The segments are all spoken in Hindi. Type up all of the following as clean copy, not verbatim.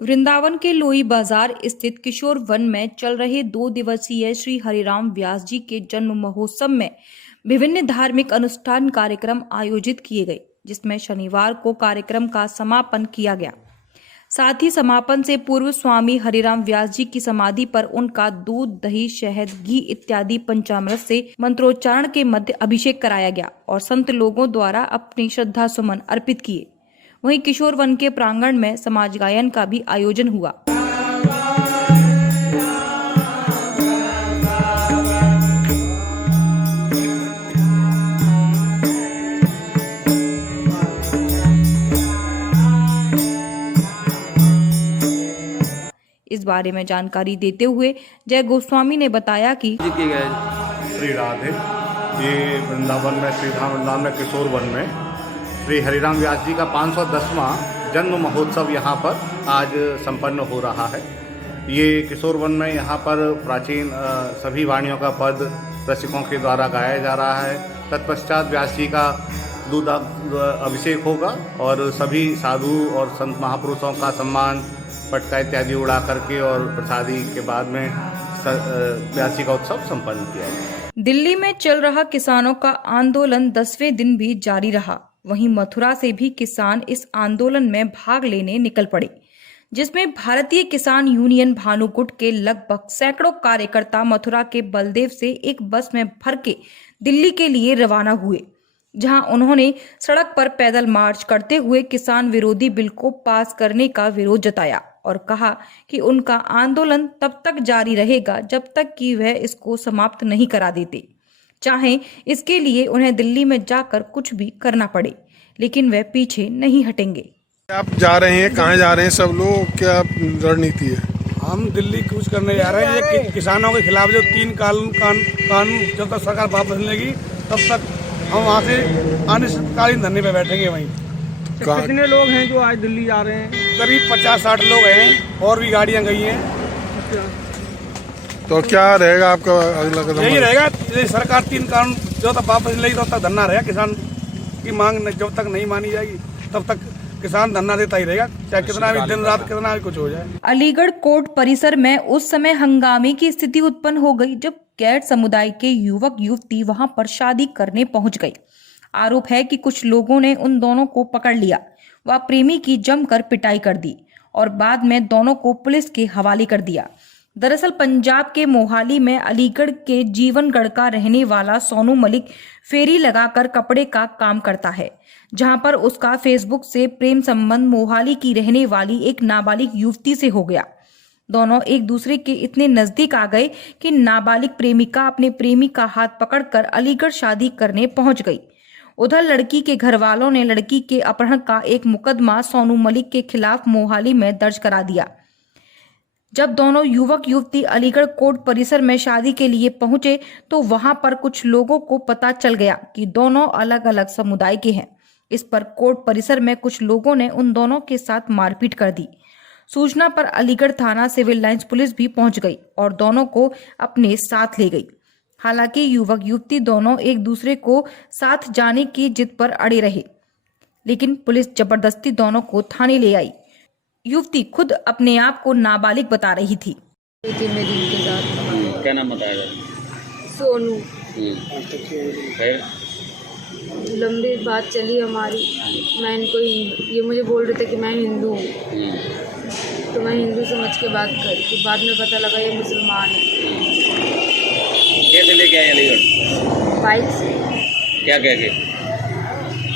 वृंदावन के लोई बाजार स्थित किशोर वन में चल रहे 2 दिवसीय श्री हरिराम व्यास जी के जन्म महोत्सव में विभिन्न धार्मिक अनुष्ठान कार्यक्रम आयोजित किए गए, जिसमें शनिवार को कार्यक्रम का समापन किया गया। साथ ही समापन से पूर्व स्वामी हरिराम व्यास जी की समाधि पर उनका दूध, दही, शहद, घी इत्यादि पंचामृत से मंत्रोच्चारण के मध्य अभिषेक कराया गया और संत लोगों द्वारा अपनी श्रद्धा सुमन अर्पित किए। वहीं किशोर वन के प्रांगण में समाज गायन का भी आयोजन हुआ। इस बारे में जानकारी देते हुए जय गोस्वामी ने बताया कि श्री राधे, ये वृंदावन में श्री धाम वृंदावन में किशोर वन में श्री हरिराम व्यास जी का 510वां जन्म महोत्सव यहाँ पर आज संपन्न हो रहा है। ये किशोर वन में यहाँ पर प्राचीन सभी वाणियों का पद रसिकों के द्वारा गाया जा रहा है। तत्पश्चात व्यास जी का दूध अभिषेक होगा और सभी साधु और संत महापुरुषों का सम्मान पटका इत्यादि उड़ा करके और प्रसादी के बाद में व्यास जी का उत्सव संपन्न किया गया। दिल्ली में चल रहा किसानों का आंदोलन 10वें दिन भी जारी रहा। वहीं मथुरा से भी किसान इस आंदोलन में भाग लेने निकल पड़े, जिसमें भारतीय किसान यूनियन भानुकुट के लगभग सैकड़ों कार्यकर्ता मथुरा के बलदेव से एक बस में भर के दिल्ली के लिए रवाना हुए, जहां उन्होंने सड़क पर पैदल मार्च करते हुए किसान विरोधी बिल को पास करने का विरोध जताया और कहा कि उनका आंदोलन तब तक जारी रहेगा जब तक कि वह इसको समाप्त नहीं करा देते, चाहे इसके लिए उन्हें दिल्ली में जाकर कुछ भी करना पड़े, लेकिन वह पीछे नहीं हटेंगे। आप जा रहे हैं, कहाँ जा रहे हैं सब लोग, क्या रणनीति है? हम दिल्ली कूच करने जा रहे हैं। ये किसानों के खिलाफ जो 3 कानून जब तक सरकार वापस नहीं लेगी तब तक हम वहाँ से अनिश्चितकालीन धरने पे बैठेंगे। वहीं कितने लोग हैं जो आज दिल्ली जा रहे हैं? करीब 50-60 लोग हैं और भी गाड़ियाँ गई हैं। तो क्या रहेगा आपका अगला कदम? यही रहेगा, सरकार 3 कानून जो तक वापस नहीं लेगी तब तक धरना रहेगा। किसान की मांग जब तक नहीं मानी जाएगी तब तक किसान धरना देता ही रहेगा, चाहे कितना भी दिन रात कितना भी कुछ हो जाए। अलीगढ़ कोर्ट परिसर में उस समय हंगामे की स्थिति उत्पन्न हो गई जब कैट समुदाय के युवक युवती वहां पर शादी करने पहुंच गए। आरोप है कि कुछ लोगों ने उन दोनों को पकड़ लिया व प्रेमी की जमकर पिटाई कर दी और बाद में दोनों को पुलिस के हवाले कर दिया। दरअसल पंजाब के मोहाली में अलीगढ़ के जीवनगढ़ का रहने वाला सोनू मलिक फेरी लगाकर कपड़े का काम करता है, जहां पर उसका फेसबुक से प्रेम संबंध मोहाली की रहने वाली एक नाबालिग युवती से हो गया। दोनों एक दूसरे के इतने नजदीक आ गए कि नाबालिग प्रेमिका अपने प्रेमी का हाथ पकड़कर अलीगढ़ शादी करने पहुंच गई। उधर लड़की के घर वालों ने लड़की के अपहरण का एक मुकदमा सोनू मलिक के खिलाफ मोहाली में दर्ज करा दिया। जब दोनों युवक युवती अलीगढ़ कोर्ट परिसर में शादी के लिए पहुंचे तो वहां पर कुछ लोगों को पता चल गया कि दोनों अलग अलग समुदाय के हैं। इस पर कोर्ट परिसर में कुछ लोगों ने उन दोनों के साथ मारपीट कर दी। सूचना पर अलीगढ़ थाना सिविल लाइंस पुलिस भी पहुंच गई और दोनों को अपने साथ ले गई। हालांकि युवक युवती दोनों एक दूसरे को साथ जाने की जिद पर अड़े रहे, लेकिन पुलिस जबरदस्ती दोनों को थाने ले आई। युवती खुद अपने आप को नाबालिग बता रही थी। क्या नाम बताया? सोनू। फिर लंबी बात चली हमारी। मैं इनको ये मुझे बोल रहे थे कि मैं हिंदू हूँ, तो मैं हिंदू समझ के बात करी, फिर बाद में पता लगा ये मुसलमान है। कैसे लेके आए अलीगढ़? बाइक से। क्या कह के?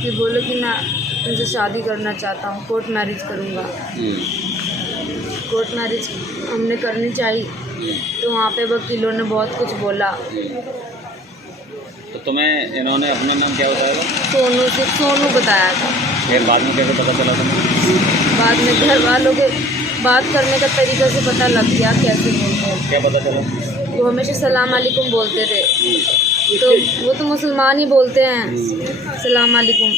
ये बोले कि मैं उनसे शादी करना चाहता हूँ, कोर्ट मैरिज करूँगा। कोर्ट मैरिज हमने करनी चाहिए, तो वहाँ पे वकीलों ने बहुत कुछ बोला। तो तुम्हें इन्होंने अपना नाम क्या बताया था? सोनू बताया था। फिर बाद में कैसे पता चला तुम्हें? बाद में घर वालों के बात करने का तरीका से पता लग गया कैसे बोलते हैं। क्या पता चला? वो हमेशा सलाम अलैकुम बोलते थे, तो वो तो मुसलमान ही बोलते हैं सलाम अलैकुम।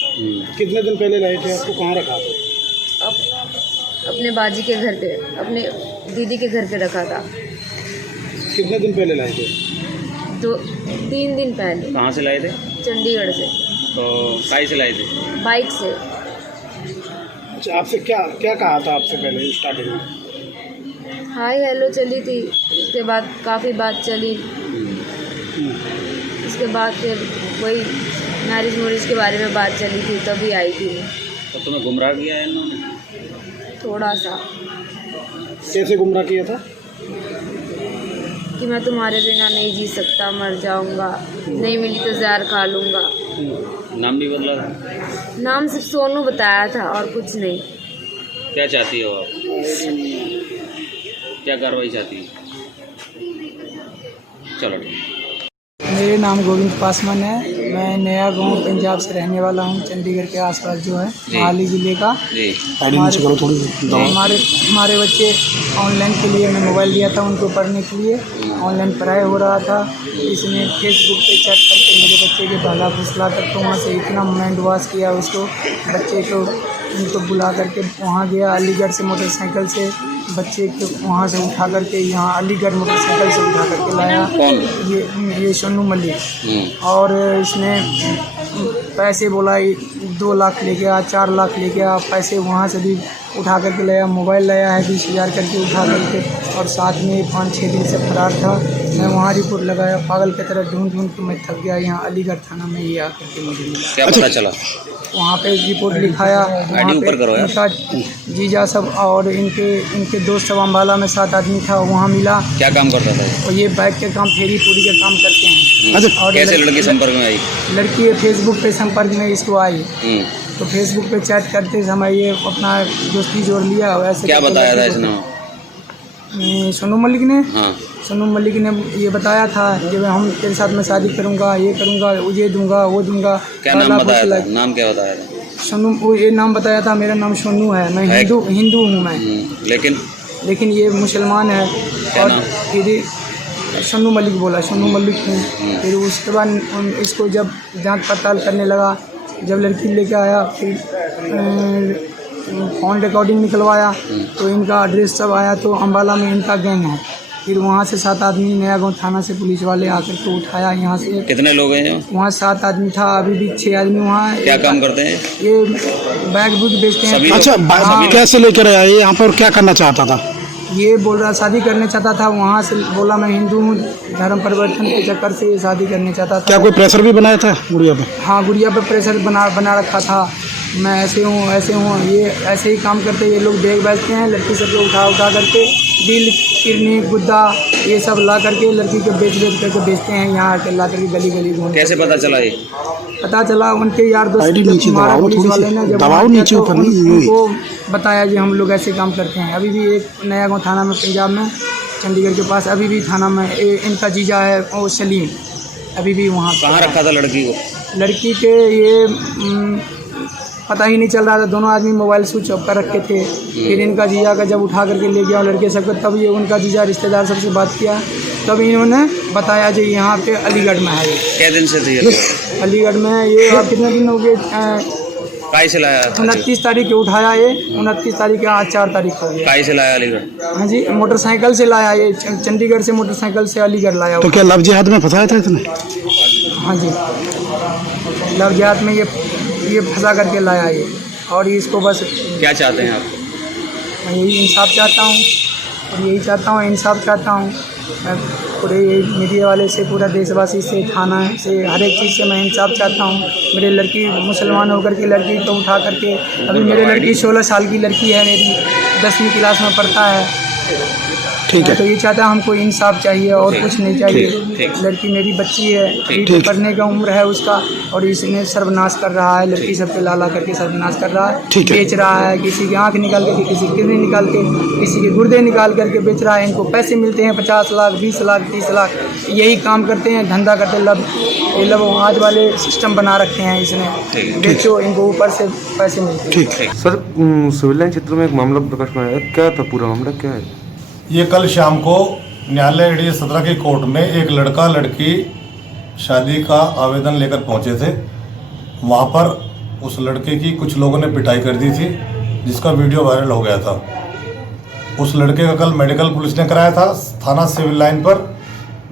कितने दिन पहले लाए थे? आपको कहाँ रखा था? अपने बाजी के घर पे, अपने दीदी के घर पे रखा था। कितने दिन पहले लाए थे? 3 दिन पहले। कहाँ से लाए थे? चंडीगढ़ से। तो काई से लाए थे? बाइक से। अच्छा, आपसे क्या क्या कहा था आपसे पहले स्टार्टिंग में? हाय हेलो चली थी, उसके बाद काफ़ी बात चली, उसके बाद फिर वही मैरिज मुरिज के बारे में बात चली थी, तभी आई थी मैं। तो तुम्हें गुमराह किया है इन्होंने? थोड़ा सा कैसे गुमराह किया था? कि मैं तुम्हारे बिना नहीं जी सकता, मर जाऊंगा, नहीं मिली तो जहर खा लूँगा। नाम भी बदला था? नाम सिर्फ सोनू बताया था और कुछ नहीं। क्या चाहती हो आप? क्या कार्रवाई चाहती है? चलो ठीक। मेरे नाम गोविंद पासवान है। मैं नया गांव पंजाब से रहने वाला हूं, चंडीगढ़ के आसपास जो है मोहाली ज़िले का। जी। हमारे बच्चे ऑनलाइन के लिए मैं मोबाइल दिया था उनको पढ़ने के लिए, ऑनलाइन पढ़ाई हो रहा था। इसने फेसबुक पे चैट करके मेरे बच्चे के बहला फुसला करके वहाँ से इतना माइंड वॉश किया उसको, बच्चे को उनको बुला करके वहाँ गया। अलीगढ़ से मोटरसाइकिल से बच्चे को वहाँ से उठा करके यहाँ अलीगढ़ मोटरसाइकिल से उठा करके लाया। कौन? ये सोनू मलिक। और इसने पैसे बोला 2 लाख ले गया, 4 लाख ले गया, पैसे वहाँ से भी उठा करके लाया। मोबाइल लाया है 20,000 करके उठा करके, और साथ में 5-6 दिन से फरार था। मैं वहाँ रिपोर्ट लगाया, पागल की तरह ढूंढ के मैं थक गया। यहाँ अलीगढ़ थाना में ये आकर के मुझे मिला। क्या पता चला? वहाँ पे रिपोर्ट लिखाया, वहाँ पे इनका जीजा सब और इनके दोस्त सब अम्बाला में 7 आदमी था, वहाँ मिला। क्या काम करता था? और ये बाइक के काम, फेरी पूरी के काम करते हैं। और कैसे लड़की संपर्क में आई? लड़की फेसबुक पे संपर्क में इसको आई, तो फेसबुक पे चैट करते समय ये अपना दोस्ती जोड़ लिया। वैसे क्या बताया था इसने? सोनू मलिक ने? हाँ। सोनू मलिक ने ये बताया था कि हम तेरे साथ में शादी करूंगा, ये करूंगा, ये दूंगा, वो दूंगा। क्या नाम बताया था? नाम क्या बताया था? सोनू, वो ये नाम बताया था, मेरा नाम सोनू है, मैं हिंदू हूँ मैं। लेकिन ये मुसलमान है। और फिर सोनू मलिक बोला, सोनू मलिक हूँ। फिर उसके बाद इसको जब जांच पड़ताल करने लगा, जब लड़की लेके आया, फिर फ़ोन रिकॉर्डिंग निकलवाया, तो इनका एड्रेस सब आया, तो अम्बाला में इनका गैंग है। फिर वहाँ से 7 आदमी नया गांव थाना से पुलिस वाले आकर के उठाया यहाँ से। कितने लोग हैं जो? वहाँ 7 आदमी था, अभी भी 6 आदमी वहाँ है। क्या काम करते हैं ये? बैग बुक बेचते हैं। अच्छा, कैसे लेकर आया ये यहाँ पर, क्या करना चाहता था? ये बोल रहा शादी करना चाहता था, वहाँ से बोला मैं हिंदू हूँ, धर्म परिवर्तन के चक्कर से ये शादी करना चाहता था। क्या कोई प्रेशर भी बनाया था गुड़िया पे? हाँ, गुड़िया पे प्रेशर बना रखा था। मैं ऐसे हूँ, ये ऐसे ही काम करते। ये लोग बैग बेचते हैं, लड़की सबको उठा करके दिल, किडनी, गुद्दा ये सब ला करके लड़की को बेच करके बेचते हैं। यहाँ आके ला करके गली घूम। कैसे पता चला ये? पता चला उनके यार दोस्त पुलिस वाले ने जब उनको बताया कि हम लोग ऐसे काम करते हैं। अभी भी एक नया गाँव थाना में पंजाब में, चंडीगढ़ के पास, अभी भी थाना में इनका जीजा है वो सलीम, अभी भी वहाँ। कहाँ रखा था लड़की को? लड़की के ये पता ही नहीं चल रहा था, दोनों आदमी मोबाइल स्विच ऑफ कर रखे थे। फिर इनका जीजा का जब उठा करके ले गया लड़के सबको, तब ये उनका जीजा रिश्तेदार सबसे बात किया, तब इन्होंने बताया जी यहाँ पे अलीगढ़ में है। क्या दिन से थी? अलीगढ़ में ये कितने दिन हो गए? काई से लाया? 29 तारीख को उठाया ये, 29 तारीख के आज 4 तारीख हो गया। काई से लाया अलीगढ़? हाँ जी, मोटरसाइकिल से लाया ये, चंडीगढ़ से मोटरसाइकिल से अलीगढ़ लाया। तो क्या लव जिहाद में फंसाया था इसने? हाँ जी, लव जिहाद में ये फंसा करके लाया ये। और इसको बस क्या चाहते हैं आप? मैं यही इंसाफ चाहता हूँ, और यही चाहता हूँ, इंसाफ चाहता हूँ। मैं पूरे मीडिया वाले से, पूरा देशवासी से, थाना से, हर एक चीज़ से मैं इंसाफ चाहता हूँ। मेरे लड़की मुसलमान होकर के लड़की को उठा करके, अभी मेरी लड़की 16 साल की लड़की है, मेरी 10वीं क्लास में पढ़ता है। ठीक है। तो ये चाहता है, हमको इंसाफ चाहिए और कुछ नहीं चाहिए। लड़की मेरी बच्ची है, पढ़ने का उम्र है उसका, और इसने सर्वनाश कर रहा है, लड़की सब पे लाला करके सर्वनाश कर रहा है। बेच रहा है, किसी की आँख निकाल करके, किसी की किडनी निकाल के, किसी के गुर्दे निकाल करके बेच रहा है। इनको पैसे मिलते हैं 50 लाख, 20 लाख, 30 लाख, यही काम करते हैं, धंधा करते। लव आज वाले सिस्टम बना रखे हैं इसने, बेचो, इनको ऊपर से पैसे मिलते हैं। सर, सिविल लाइन क्षेत्र में एक मामला प्रकाश में आया, क्या था पूरा मामला, क्या है? ये कल शाम को न्यायालय एडीजे 17 की कोर्ट में एक लड़का लड़की शादी का आवेदन लेकर पहुंचे थे। वहां पर उस लड़के की कुछ लोगों ने पिटाई कर दी थी, जिसका वीडियो वायरल हो गया था। उस लड़के का कल मेडिकल पुलिस ने कराया था थाना सिविल लाइन पर,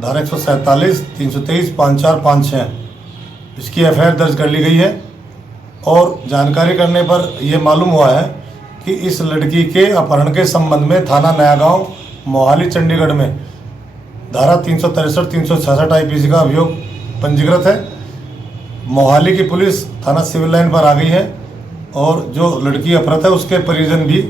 धारा 147, 323, 54, 56 इसकी एफआईआर दर्ज कर ली गई है। और जानकारी करने पर यह मालूम हुआ है कि इस लड़की के अपहरण के संबंध में थाना नया गांव मोहाली चंडीगढ़ में धारा 363 366 IPC का अभियोग पंजीकृत है। मोहाली की पुलिस थाना सिविल लाइन पर आ गई है और जो लड़की अपहृत है उसके परिजन भी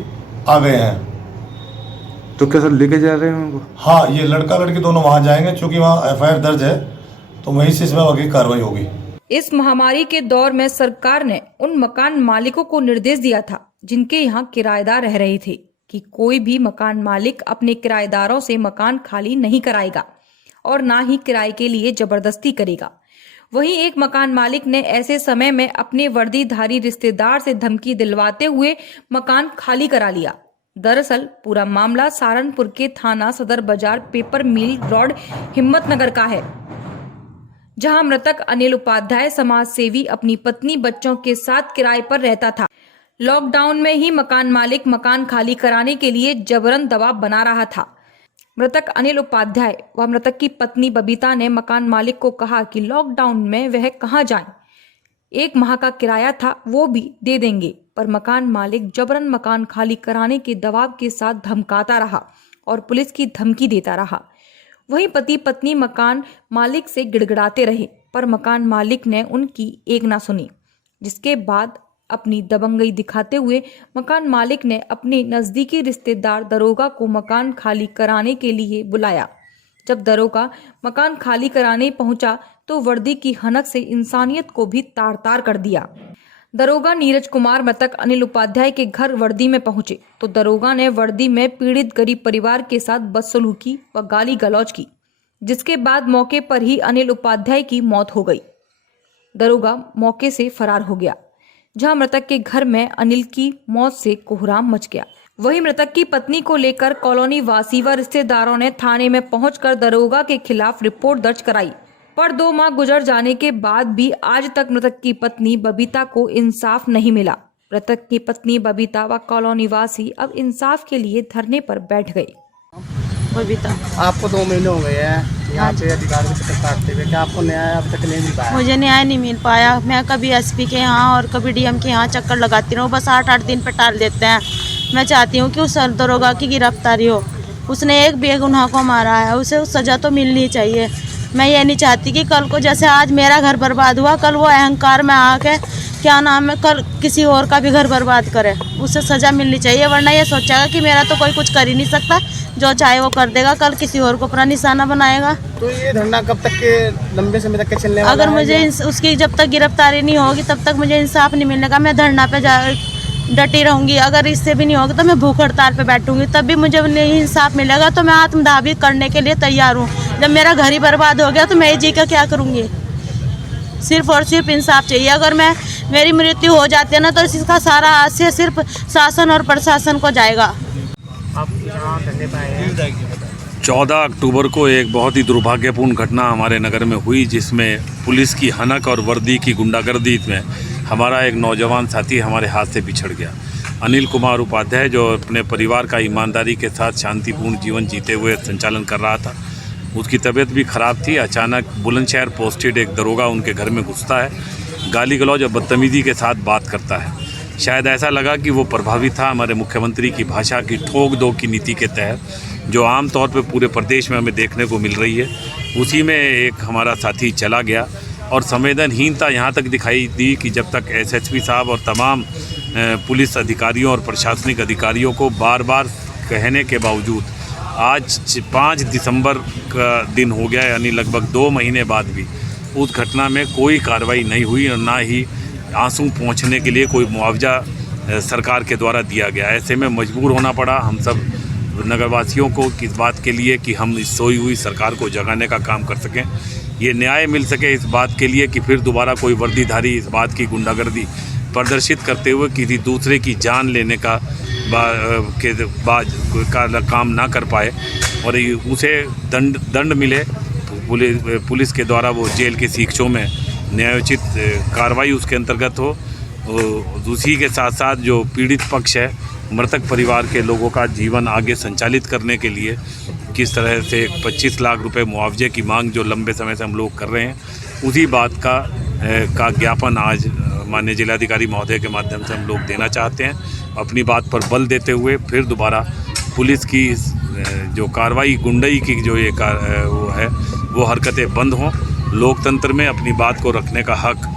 आ गए हैं। तो क्या सर लेके जा रहे हैं उनको? हाँ, ये लड़का लड़की दोनों वहाँ जाएंगे, चूंकि वहाँ FIR दर्ज है तो वहीं से इसमें आगे कार्रवाई होगी। इस महामारी के दौर में सरकार ने उन मकान मालिकों को निर्देश दिया था जिनके यहाँ किराएदार रह रहे थे कि कोई भी मकान मालिक अपने किराएदारों से मकान खाली नहीं कराएगा और ना ही किराए के लिए जबरदस्ती करेगा। वहीं एक मकान मालिक ने ऐसे समय में अपने वर्दीधारी रिश्तेदार से धमकी दिलवाते हुए मकान खाली करा लिया। दरअसल पूरा मामला सहारनपुर के थाना सदर बाजार पेपर मिल रोड हिम्मतनगर का है, जहां मृतक अनिल उपाध्याय समाज सेवी अपनी पत्नी बच्चों के साथ किराए पर रहता था। लॉकडाउन में ही मकान मालिक मकान खाली कराने के लिए जबरन दबाव बना रहा था। मृतक अनिल उपाध्याय व मृतक की पत्नी बबीता ने मकान मालिक को कहा कि लॉकडाउन में वह कहां जाएं, 1 माह का किराया था वो भी दे देंगे, पर मकान मालिक जबरन मकान खाली कराने के दबाव के साथ धमकाता रहा और पुलिस की धमकी देता रहा। वहीं पति पत्नी मकान मालिक से गिड़गिड़ाते रहे, पर मकान मालिक ने उनकी एक ना सुनी, जिसके बाद अपनी दबंगई दिखाते हुए मकान मालिक ने अपने नजदीकी रिश्तेदार दरोगा को मकान खाली कराने के लिए बुलाया। जब दरोगा मकान खाली कराने पहुंचा तो वर्दी की हनक से इंसानियत को भी तार तार कर दिया। दरोगा नीरज कुमार मृतक अनिल उपाध्याय के घर वर्दी में पहुंचे तो दरोगा ने वर्दी में पीड़ित गरीब परिवार के साथ बदसलूकी व गाली गलौज की, जिसके बाद मौके पर ही अनिल उपाध्याय की मौत हो गई। दरोगा मौके से फरार हो गया, जहां मृतक के घर में अनिल की मौत से कोहराम मच गया। वहीं मृतक की पत्नी को लेकर कॉलोनी वासी व रिश्तेदारों ने थाने में पहुंचकर दरोगा के खिलाफ रिपोर्ट दर्ज कराई, पर 2 माह गुजर जाने के बाद भी आज तक मृतक की पत्नी बबीता को इंसाफ नहीं मिला। मृतक की पत्नी बबीता व कॉलोनी वासी अब इंसाफ के लिए धरने पर बैठ गए। बबीता, आपको 2 महीने हो गए हैं यहाँ पे अधिकार की चक्कर काटते हुए, क्या आपको न्याय अब तक नहीं मिल पाया? मुझे न्याय नहीं मिल पाया। मैं कभी SP के यहाँ और कभी DM के यहाँ चक्कर लगाती रहूँ, बस 8-8 दिन पे टाल देते हैं। मैं चाहती हूँ कि उस दरोगा की गिरफ्तारी हो। उसने एक बेगुनाह को मारा है, उसे सजा तो मिलनी चाहिए। मैं ये नहीं चाहती कि कल को जैसे आज मेरा घर बर्बाद हुआ, कल वो अहंकार में आके क्या नाम है कल किसी और का भी घर बर्बाद करे। उसे सजा मिलनी चाहिए, वरना ये सोचेगा कि मेरा तो कोई कुछ कर ही नहीं सकता, जो चाहे वो कर देगा, कल किसी और को अपना निशाना बनाएगा। तो ये धरना कब तक के लंबे समय तक के चलने वाला है? अगर मुझे उसकी जब तक गिरफ्तारी नहीं होगी तब तक मुझे इंसाफ नहीं मिलने का। मैं धरना पे डटी रहूंगी। अगर इससे भी नहीं होगा तो मैं भूख हड़ताल पे बैठूंगी, तब भी मुझे नहीं इंसाफ मिलेगा। तो मैं आत्मदाह भी करने के लिए तैयार हूँ। जब मेरा घर ही बर्बाद हो गया तो मैं जी का क्या करूँगी? सिर्फ और सिर्फ इंसाफ चाहिए। अगर मेरी मृत्यु हो जाती है ना तो इसका सारा आश्रय सिर्फ शासन और प्रशासन को जाएगा। आप यहाँ धरने पे आए हैं? 14 अक्टूबर को एक बहुत ही दुर्भाग्यपूर्ण घटना हमारे नगर में हुई, जिसमें पुलिस की हनक और वर्दी की गुंडागर्दी में हमारा एक नौजवान साथी हमारे हाथ से बिछड़ गया। अनिल कुमार उपाध्याय, जो अपने परिवार का ईमानदारी के साथ शांतिपूर्ण जीवन जीते हुए संचालन कर रहा था, उसकी तबीयत भी ख़राब थी। अचानक बुलंदशहर पोस्टेड एक दरोगा उनके घर में घुसता है, गाली गलौज और बदतमीज़ी के साथ बात करता है। शायद ऐसा लगा कि वो प्रभावित था हमारे मुख्यमंत्री की भाषा की ठोक दो की नीति के तहत, जो आम तौर पे पूरे प्रदेश में हमें देखने को मिल रही है। उसी में एक हमारा साथी चला गया और संवेदनहीनता यहाँ तक दिखाई दी कि जब तक SHP साहब और तमाम पुलिस अधिकारियों और प्रशासनिक अधिकारियों को बार बार कहने के बावजूद आज 5 दिसंबर का दिन हो गया, यानी लगभग 2 महीने बाद भी उस घटना में कोई कार्रवाई नहीं हुई और ना ही आंसू पहुँचने के लिए कोई मुआवजा सरकार के द्वारा दिया गया। ऐसे में मजबूर होना पड़ा हम सब नगरवासियों को किस बात के लिए कि हम इस सोई हुई सरकार को जगाने का काम कर सकें, ये न्याय मिल सके इस बात के लिए कि फिर दोबारा कोई वर्दीधारी इस बात की गुंडागर्दी प्रदर्शित करते हुए किसी दूसरे की जान लेने का काम ना कर पाए और उसे दंड मिले। पुलिस के द्वारा वो जेल के शिक्षों में न्यायोचित कार्रवाई उसके अंतर्गत हो। उसी के साथ साथ जो पीड़ित पक्ष है, मृतक परिवार के लोगों का जीवन आगे संचालित करने के लिए किस तरह से 25 लाख रुपए मुआवजे की मांग जो लंबे समय से हम लोग कर रहे हैं, उसी बात का का ज्ञापन आज माननीय जिलाधिकारी महोदय के माध्यम से हम लोग देना चाहते हैं। अपनी बात पर बल देते हुए फिर दोबारा पुलिस की जो कार्रवाई गुंडई की जो ये वो है वो हरकतें बंद हों। लोकतंत्र में अपनी बात को रखने का हक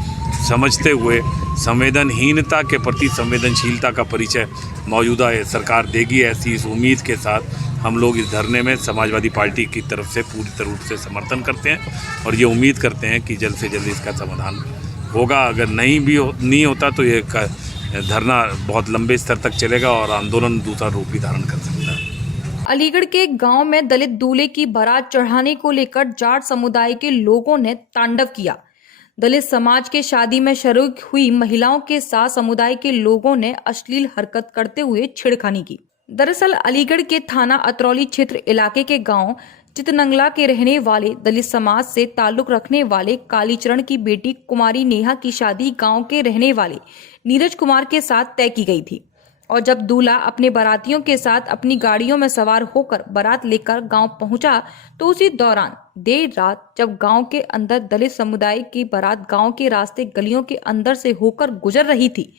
समझते हुए संवेदनहीनता के प्रति संवेदनशीलता का परिचय मौजूदा सरकार देगी, ऐसी इस उम्मीद के साथ हम लोग इस धरने में समाजवादी पार्टी की तरफ से पूरी रूप से समर्थन करते हैं और ये उम्मीद करते हैं कि जल्द से जल्द इसका समाधान होगा। अगर नहीं होता तो ये धरना बहुत लंबे स्तर तक चलेगा और आंदोलन दूसरा रूप भी धारण कर सकता है। अलीगढ़ के एक गांव में दलित दूल्हे की बारात चढ़ाने को लेकर जाट समुदाय के लोगों ने तांडव किया। दलित समाज के शादी में शरीक हुई महिलाओं के साथ समुदाय के लोगों ने अश्लील हरकत करते हुए छेड़खानी की। दरअसल अलीगढ़ के थाना अतरौली क्षेत्र इलाके के गांव चितनंगला के रहने वाले दलित समाज से ताल्लुक रखने वाले कालीचरण की बेटी कुमारी नेहा की शादी गांव के रहने वाले नीरज कुमार के साथ तय की गई थी और जब दूल्हा अपने बारातियों के साथ अपनी गाड़ियों में सवार होकर बारात लेकर गांव पहुंचा तो उसी दौरान देर रात जब गांव के अंदर दलित समुदाय की बारात गांव के रास्ते गलियों के अंदर से होकर गुजर रही थी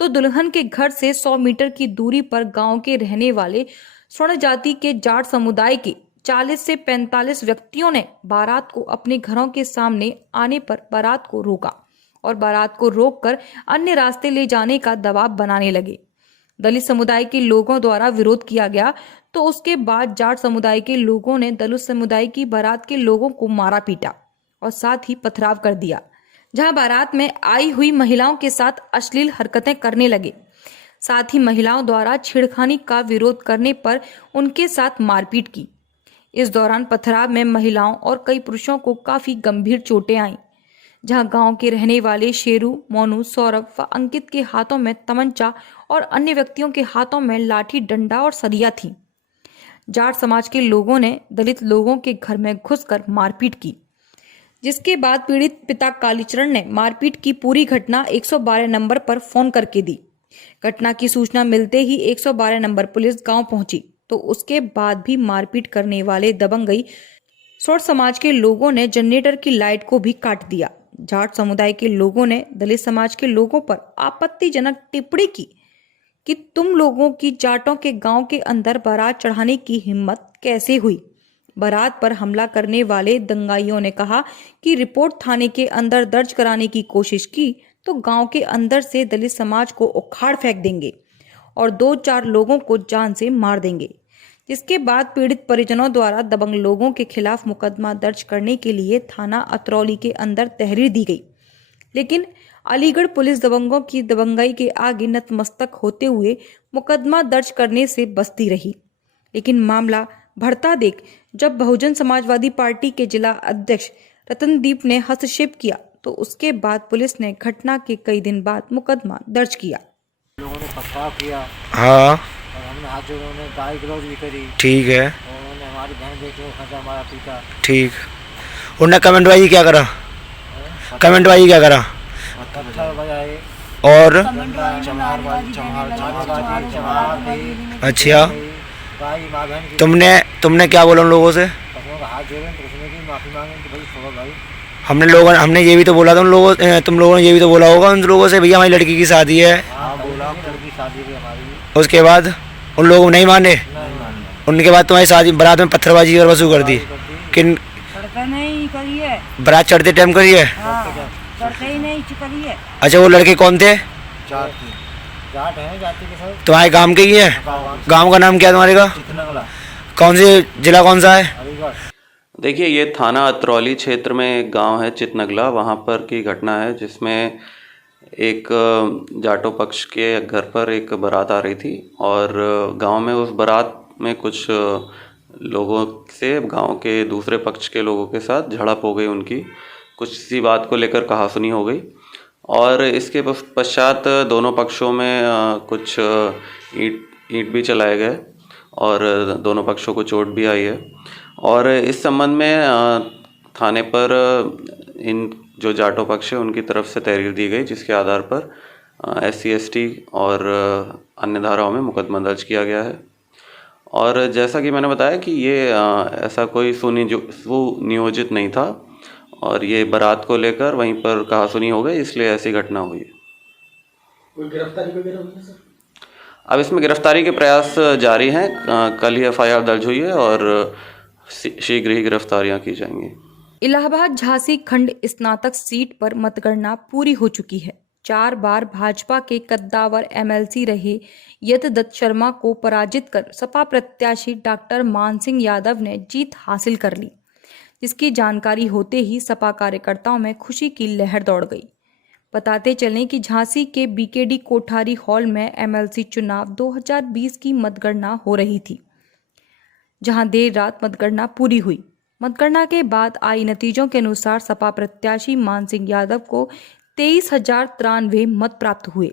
तो दुल्हन के घर से 100 मीटर की दूरी पर गांव के रहने वाले स्वर्ण जाति के जाट समुदाय के 40 से 45 व्यक्तियों ने बारात को अपने घरों के सामने आने पर बारात को रोका और बारात को रोककर अन्य रास्ते ले जाने का दबाव बनाने लगे। दलित समुदाय के लोगों द्वारा विरोध किया गया तो उसके बाद जाट समुदाय के लोगों ने दलित समुदाय की बारात के लोगों को मारा पीटा और साथ ही पथराव कर दिया, जहां बारात में आई हुई महिलाओं के साथ अश्लील हरकतें करने लगे। साथ ही महिलाओं द्वारा छेड़खानी का विरोध करने पर उनके साथ मारपीट की। इस दौरान पथराव में महिलाओं और कई पुरुषों को काफी गंभीर चोटें आईं, जहां गांव के रहने वाले शेरू, मोनू, सौरभ व अंकित के हाथों में तमंचा और अन्य व्यक्तियों के हाथों में लाठी, डंडा और सरिया थी। जाट समाज के लोगों ने दलित लोगों के घर में घुसकर मारपीट की, जिसके बाद पीड़ित पिता कालीचरण ने मारपीट की पूरी घटना 112 नंबर पर फोन करके दी। घटना की सूचना मिलते ही 112 नंबर पुलिस गांव पहुंची तो उसके बाद भी मारपीट करने वाले दबंगई स्वर्ण समाज के लोगों ने जनरेटर की लाइट को भी काट दिया। जाट समुदाय के लोगों ने दलित समाज के लोगों पर आपत्तिजनक टिप्पणी की कि तुम लोगों की जाटों के गांव के अंदर बारात चढ़ाने की हिम्मत कैसे हुई। बारात पर हमला करने वाले दंगाइयों ने कहा कि रिपोर्ट थाने के अंदर दर्ज कराने की कोशिश की तो गांव के अंदर से दलित समाज को उखाड़ फेंक देंगे और 2-4 लोगों को जान से मार देंगे। जिसके बाद पीड़ित परिजनों द्वारा दबंग लोगों के खिलाफ मुकदमा दर्ज करने के लिए थाना अतरौली के अंदर तहरीर दी गई, लेकिन अलीगढ़ पुलिस दबंगों की दबंगाई के आगे नतमस्तक होते हुए मुकदमा दर्ज करने से बचती रही। लेकिन मामला बढ़ता देख जब बहुजन समाजवादी पार्टी के जिला अध्यक्ष रतनदीप ने हस्तक्षेप किया तो उसके बाद पुलिस ने घटना के कई दिन बाद मुकदमा दर्ज किया। लोगों ने पथराव किया, हाँ और हमने हाथ जोड़े, उन्होंने गाली गलौज भी करी, ठीक है, और उन्होंने हमारी बहन बेटी को खंजा मारा पीटा। ठीक। उन्होंने कमेंट वाई क्या करा? कमेंट वाई क्या करा? पत्थर बजाए और अच्छा, तुमने क्या बोला उन लोगों से? हाथ जोड़े तो उसने की माफी मांगी कि भाई छोड़ो भाई। हमने ये भी तो बोला था तुम लोगों ने ये भी तो बोला होगा उन लोगों से, भैया हमारी लड़की की शादी है। हाँ बोला, लड़की शादी भी हमारी। उसके बाद उन लोगों ने नहीं माने। उनके बाद तुम्हारी शादी बारात में पत्थरबाजी और वसूल कर दी। किन नहीं करिए, बारात चढ़ते टाइम करी है? करते ही नहीं करिए। अच्छा, वो लड़के कौन थे? जाट हैं, जाति के सब। तुम्हारे गांव के ही है? गांव का नाम क्या है तुम्हारे का? चितनंगला। कौन से जिला कौन सा है? अलीगढ़। देखिए, ये थाना अतरौली क्षेत्र में एक गांव है चितनंगला, वहाँ पर की घटना है जिसमें एक जाटो पक्ष के घर पर एक बारात आ रही थी और गांव में उस बारात में कुछ लोगों से गांव के दूसरे पक्ष के लोगों के साथ झड़प हो गई उनकी, कुछ इसी बात को लेकर कहासुनी हो गई और इसके पश्चात दोनों पक्षों में कुछ ईंट भी चलाए गए और दोनों पक्षों को चोट भी आई है। और इस संबंध में थाने पर इन जो जाटो पक्ष है उनकी तरफ से तहरीर दी गई, जिसके आधार पर SC/ST और अन्य धाराओं में मुकदमा दर्ज किया गया है। और जैसा कि मैंने बताया कि ये ऐसा कोई सुनियोजित नहीं था और ये बारात को लेकर वहीं पर कहासुनी हो गई, इसलिए ऐसी घटना हुई है। कोई गिरफ्तारी वगैरह हुई है सर? अब इसमें गिरफ्तारी के प्रयास जारी हैं। कल ही FIR दर्ज हुई है और शीघ्र ही गिरफ्तारियां की जाएंगी। इलाहाबाद झांसी खंड स्नातक सीट पर मतगणना पूरी हो चुकी है। 4 बार भाजपा के कद्दावर MLC रहे यतदत्त शर्मा को पराजित कर सपा प्रत्याशी डॉक्टर मान सिंह यादव ने जीत हासिल कर ली, जिसकी जानकारी होते ही सपा कार्यकर्ताओं में खुशी की लहर दौड़ गई। बताते चलें कि झांसी के BKD कोठारी हॉल में MLC चुनाव 2020 की मतगणना हो रही थी, जहां देर रात मतगणना पूरी हुई। मतगणना के बाद आई नतीजों के अनुसार सपा प्रत्याशी मान सिंह यादव को 23,093 मत प्राप्त हुए।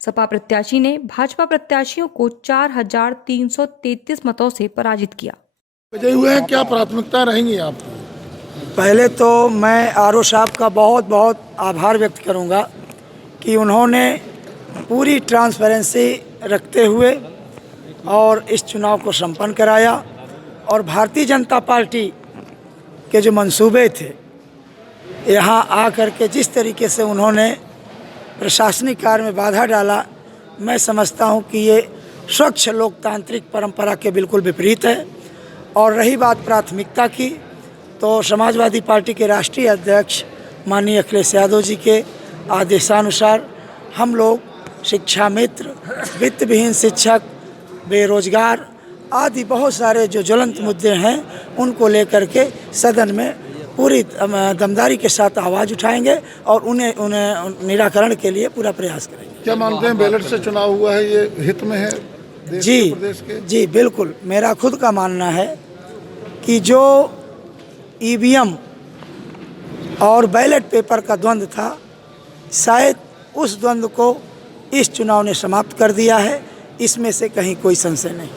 सपा प्रत्याशी ने भाजपा प्रत्याशियों को 4,333 मतों से पराजित किया। विजय हुए हैं, क्या प्राथमिकता रहेंगी आपकी? पहले तो मैं आरओ साहब का बहुत बहुत आभार व्यक्त करूंगा कि उन्होंने पूरी ट्रांसपेरेंसी रखते हुए और इस चुनाव को संपन्न कराया। और भारतीय जनता पार्टी के जो मंसूबे थे, यहाँ आकर के जिस तरीके से उन्होंने प्रशासनिक कार्य में बाधा डाला, मैं समझता हूँ कि ये स्वच्छ लोकतांत्रिक परंपरा के बिल्कुल विपरीत है। और रही बात प्राथमिकता की, तो समाजवादी पार्टी के राष्ट्रीय अध्यक्ष माननीय अखिलेश यादव जी के आदेशानुसार हम लोग शिक्षा मित्र, वित्त विहीन शिक्षक, बेरोजगार आदि बहुत सारे जो ज्वलंत मुद्दे हैं उनको लेकर के सदन में पूरी दमदारी के साथ आवाज़ उठाएंगे और उन्हें निराकरण के लिए पूरा प्रयास करेंगे। क्या मानते हैं बैलेट से चुनाव हुआ है, ये हित में है देश के, प्रदेश के? जी बिल्कुल, मेरा खुद का मानना है कि जो EVM और बैलेट पेपर का द्वंद्व था, शायद उस द्वंद्व को इस चुनाव ने समाप्त कर दिया है। इसमें से कहीं कोई संशय नहीं।